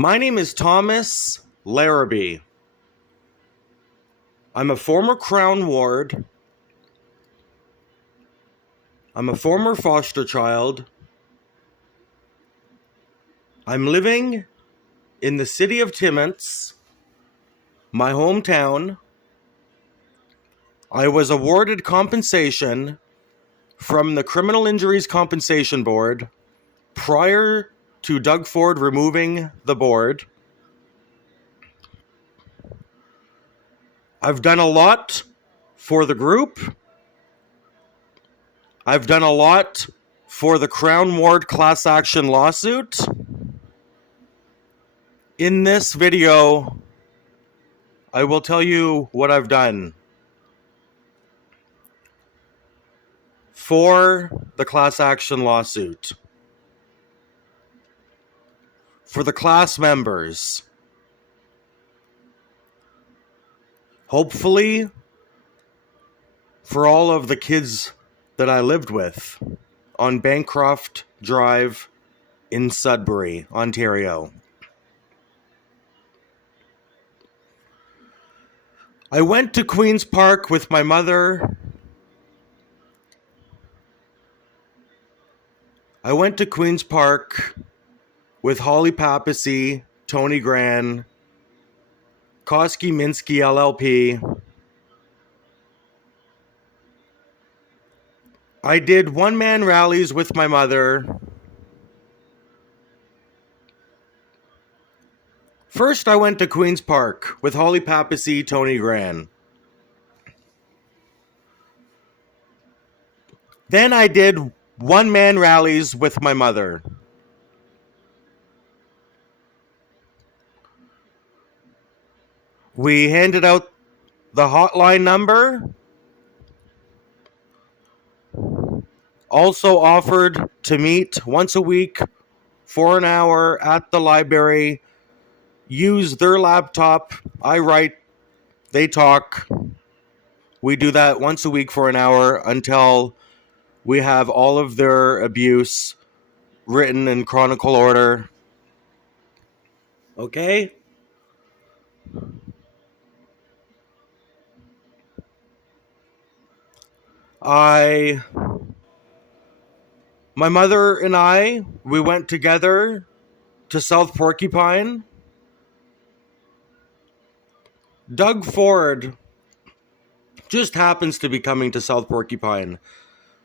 My name is Thomas Larrabee. I'm a former Crown Ward. I'm a former foster child. I'm living in the city of Timmins, my hometown. I was awarded compensation from the Criminal Injuries Compensation Board prior to Doug Ford removing the board. I've done a lot for the group. I've done a lot for the Crown Ward class action lawsuit. In this video, I will tell you what I've done for the class action lawsuit, for the class members. Hopefully, for all of the kids that I lived with on Bancroft Drive in Sudbury, Ontario. I went to Queen's Park with my mother. I went to Queen's Park with Holly Papacy, Tony Gran, Koski Minsky LLP. I did one-man rallies with my mother. First, I went to Queen's Park with Holly Papacy, Tony Gran. Then I did one-man rallies with my mother. We handed out the hotline number. Also offered to meet once a week for an hour at the library. Use their laptop. I write, they talk. We do that once a week for an hour until we have all of their abuse written in chronicle order. Okay? My mother and I, we went together to South Porcupine. Doug Ford just happens to be coming to South Porcupine.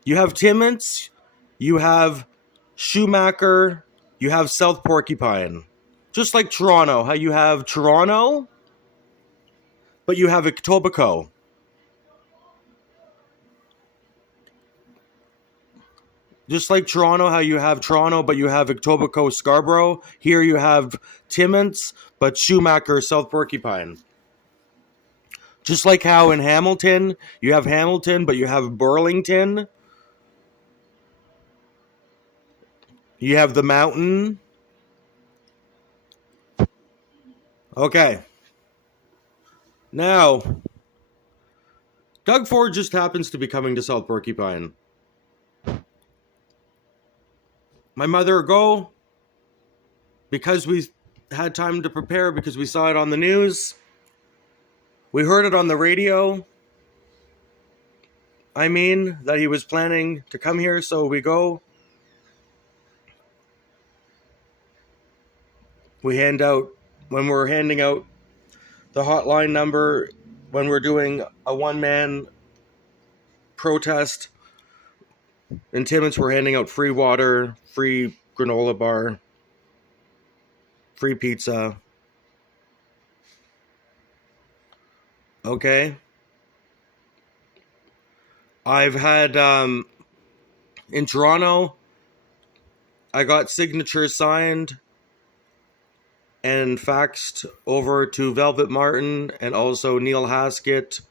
You have Timmins, you have Schumacher, you have South Porcupine. Just like Toronto, how you have Toronto, but you have Etobicoke. Just like Toronto, how you have Toronto, but you have Etobicoke, Scarborough. Here you have Timmins, but Schumacher, South Porcupine. Just like how in Hamilton, you have Hamilton, but you have Burlington. You have the mountain. Okay. Now, Doug Ford just happens to be coming to South Porcupine. My mother go, because we had time to prepare, because we saw it on the news. We heard it on the radio. I mean, that he was planning to come here, so we go. We hand out, when we're handing out the hotline number, when we're doing a one-man protest, in Timmins, we're handing out free water, free granola bar, free pizza. Okay. I've had, in Toronto, I got signatures signed and faxed over to Velvet Martin and also Neil Haskett.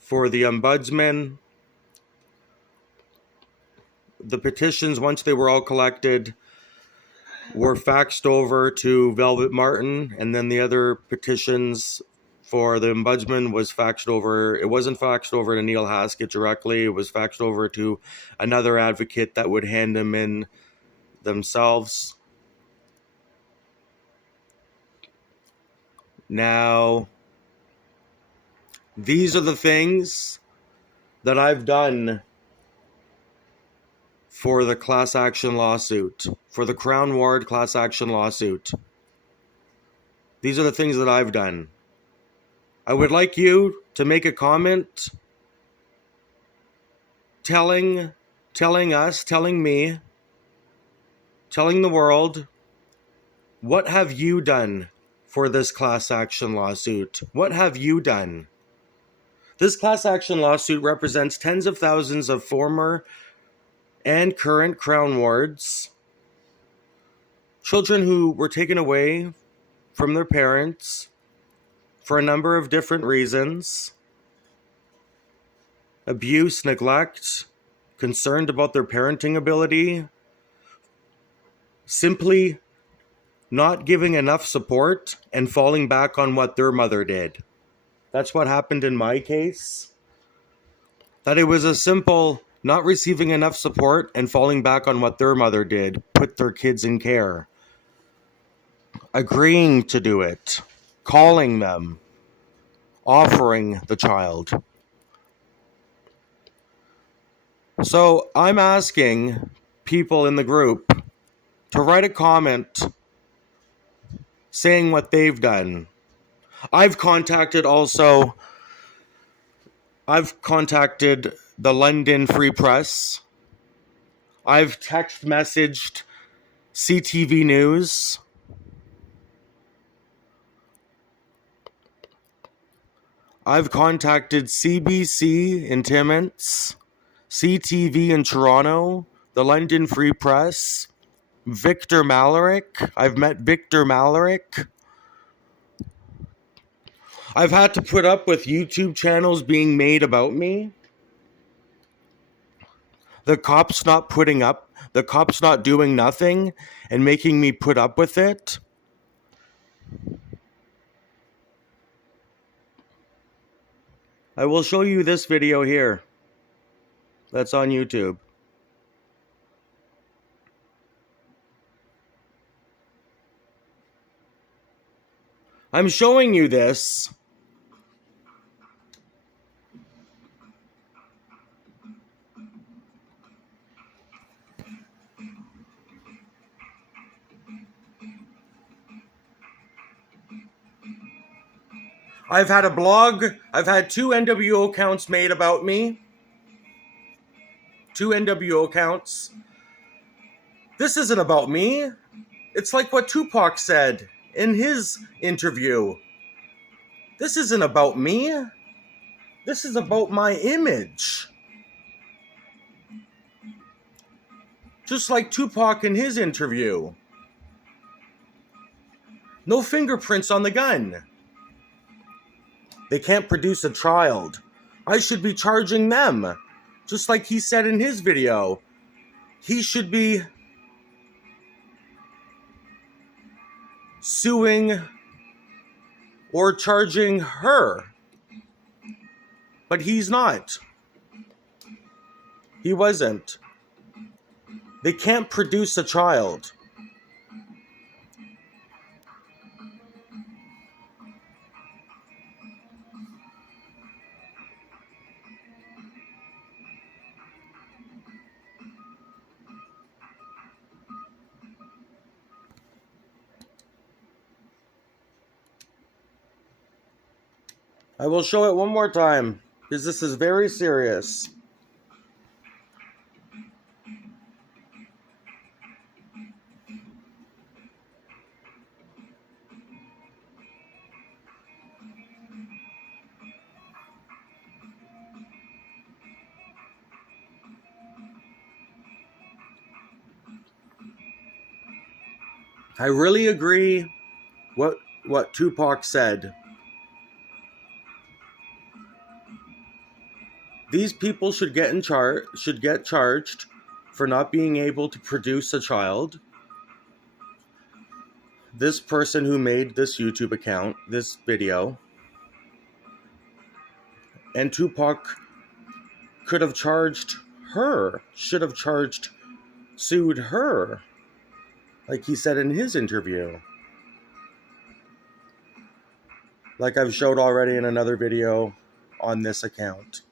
For the ombudsman. The petitions, once they were all collected, were faxed over to Velvet Martin, and then the other petitions for the ombudsman was faxed over. It wasn't faxed over to Neil Haskett directly. It was faxed over to another advocate that would hand them in themselves. Now, these are the things that I've done for the class action lawsuit, for the Crown Ward class action lawsuit. These are the things that I've done. I would like you to make a comment telling me, telling the world, what have you done for this class action lawsuit? What have you done? This class action lawsuit represents tens of thousands of former and current Crown Wards, children who were taken away from their parents for a number of different reasons: abuse, neglect, concerned about their parenting ability, simply not giving enough support and falling back on what their mother did. That's what happened in my case. That it was a simple not receiving enough support and falling back on what their mother did, put their kids in care. Agreeing to do it, calling them, offering the child. So I'm asking people in the group to write a comment saying what they've done. I've contacted the London Free Press. I've text messaged CTV News. I've contacted CBC in Timmins, CTV in Toronto, the London Free Press, Victor Malarick. I've met Victor Malarick. I've had to put up with YouTube channels being made about me. The cops not putting up, the cops not doing nothing and making me put up with it. I will show you this video here that's on YouTube. I'm showing you this I've had a blog. I've had 2 NWO accounts made about me. 2 NWO accounts. This isn't about me. It's like what Tupac said in his interview. This isn't about me. This is about my image. Just like Tupac in his interview. No fingerprints on the gun. They can't produce a child. I should be charging them. Just like he said in his video. He should be suing or charging her. But he's not. He wasn't. They can't produce a child. I will show it one more time, because this is very serious. I really agree what Tupac said. These people should get charged for not being able to produce a child. This person who made this YouTube account, this video, And Tupac could have charged her, sued her, like he said in his interview. Like I've showed already in another video on this account.